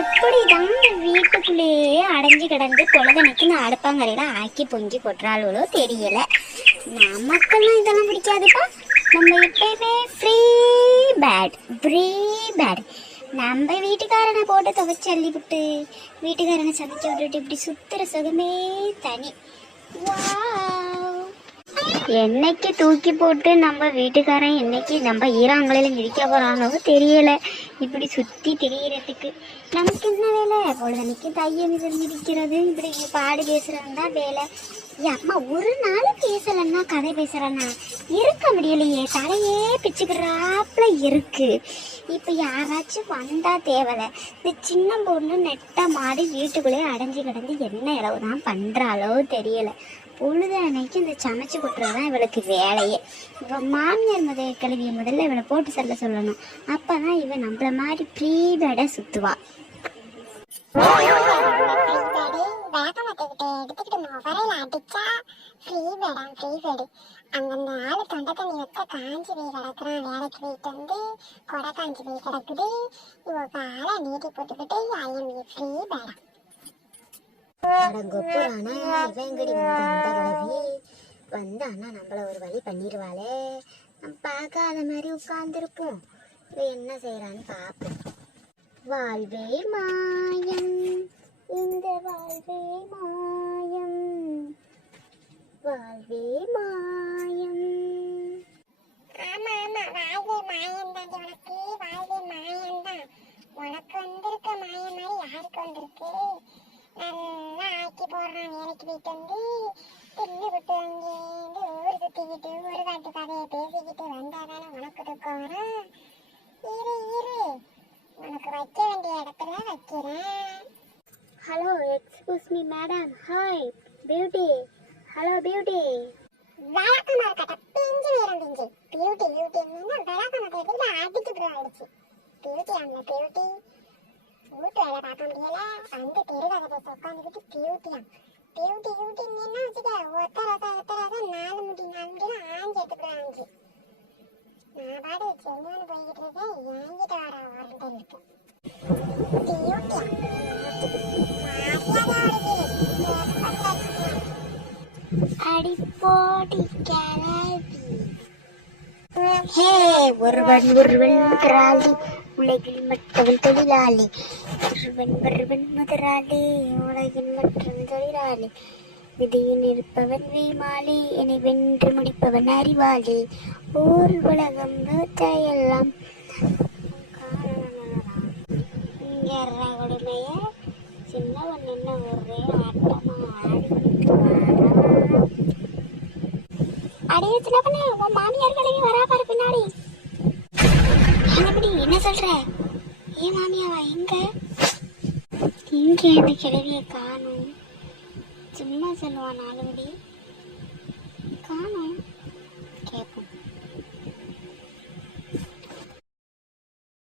எப்படிதான் வீட்டுக்குள்ளேயே அடைஞ்சு கிடந்து பொழுதனைக்கு இந்த அடுப்பாங்கரையில ஆக்கி பொங்கி கொட்டுறாளோ தெரியல. நமக்கெல்லாம் இதெல்லாம் பிடிக்காதுப்பா. நம்ம எப்பயுமே ஃப்ரீ பேட். நம்ம வீட்டுக்காரனை போட்டு துவைச்சு அள்ளி விட்டு வீட்டுக்காரனை சமைக்க விட்டுட்டு இப்படி சுத்துற சுகமே தனி. என்னைக்கு தூக்கி போட்டு நம்ம வீட்டுக்காரன் என்னைக்கு நம்ம ஈராங்கலையில மிதிக்க போறானோ தெரியல. இப்படி சுத்தி திரியறதுக்கு நமக்கு என்ன வேலை? பொழுதனைக்கு தையம் மிதிக்கிறது, இப்படி பாடு பேசுறதுதான் தான் வேலை. அம்மா ஒரு நாள் பேசலன்னா கதை பேசுறேன்னா இருக்க முடியலையே, தலையே பிச்சுக்கிறாப்புல இருக்கு. இப்ப யாராச்சும் வந்தா தேவலை. இந்த சின்ன பொண்ணு நெட்ட மாடி வீட்டுக்குள்ளே அடைஞ்சு கிடந்து என்ன இளவு தான் பண்றாளோ தெரியல. பொழுது அன்னைக்கு இந்த சமைச்சு கொட்டுறதுதான் இவளுக்கு வேலையே. இவ மாமியார் கழுவிய முதல்ல இவளை போட்டு செல்ல சொல்லணும். அப்பதான் இவன் நம்மள மாதிரி ப்ரீபேட சுத்துவா. அந்தந்த ஆளு தொண்டை தண்ணி வைக்க காஞ்சி போய் கிடக்குறான். வேலைக்கு போயிட்டு வந்து கொடை காஞ்சி போய் கிடக்குது. இவ காலை நீட்டி போட்டுக்கிட்டு ஐஎம் ஃப்ரீ பேடம். அடங்கொப்புறானா இவங்கடி வந்து அண்ணா நம்மள ஒரு வழி பண்ணிடுவாளே. நம்ம பார்க்காத மாதிரி உட்கார்ந்துருப்போம். இவ என்ன செய்யறான்னு பார்ப்போம். வாழ்வே மாயம், இந்த வாழ்வே மாயம், வாழ்வே மாயம். ஆமா ஆமா, வாழ்வே மாயம் தான் உனக்கு. வாழ்வே மாயம் தான் உனக்கு. வந்திருக்க மாயம் மாதிரி யாருக்கு வந்திருக்கு? நல்லா ஆக்கி போடுறான். வேலைக்கு போயிட்டு வந்து தின்னு விட்டு அங்கேருந்து ஊரு சுத்திக்கிட்டு ஒரு காட்டு கதையை பேசிக்கிட்டு வந்தாதானே உனக்கு தூக்கம் வரும். இரு உனக்கு வைக்க வேண்டிய இடத்துல வைக்கிறேன். Hello, excuse me madam. Hi beauty. Hello beauty. வழக்கமா இருக்கட்ட பிஞ்சு நேரம் பிஞ்சு பியூட்டி வழக்கமா கேட்டு அடிச்சு போயிடுச்சு. பியூட்டி ஆம்ல பியூட்டி வீட்டு வேலை பார்க்க முடியல. அந்த தெருவாக பேச உட்காந்துக்கிட்டு பியூட்டியாம் பியூட்டி என்ன வச்சுக்க ஒத்தரசா 4 முடி ஆஞ்சு எடுத்துக்கிறாங்க. நான் பாடு செல்லுன்னு போய்கிட்டு இருக்கேன். என்கிட்ட வர வாரண்டல் இருக்கு. அடிப்போடி கிளவி. ஹே, ஒருவன் முதலாளி, உலகில் மற்றவன் தொழிலாளி. ஒருவன் முதலாளி, உலகில் மற்றவன் தொழிலாளி. விதியில் இருப்பவன் வீமாளி, என்னை வென்று முடிப்பவன் அறிவாளி. ஊர் உலகம் எல்லாம் கொடுமைய சின்னவன் என்ன ஒரே ஆட்டமா அடைய சின்ன பண்ண. உன் மாமியார்களையும் வரா பாரு பின்னாடி. என்ன சொல்ற? ஏன் மாமியாவா? எங்க இந்த கிழவிய காணும். சும்மா சொல்லுவான் 4 முடி காணும். கேட்போம்.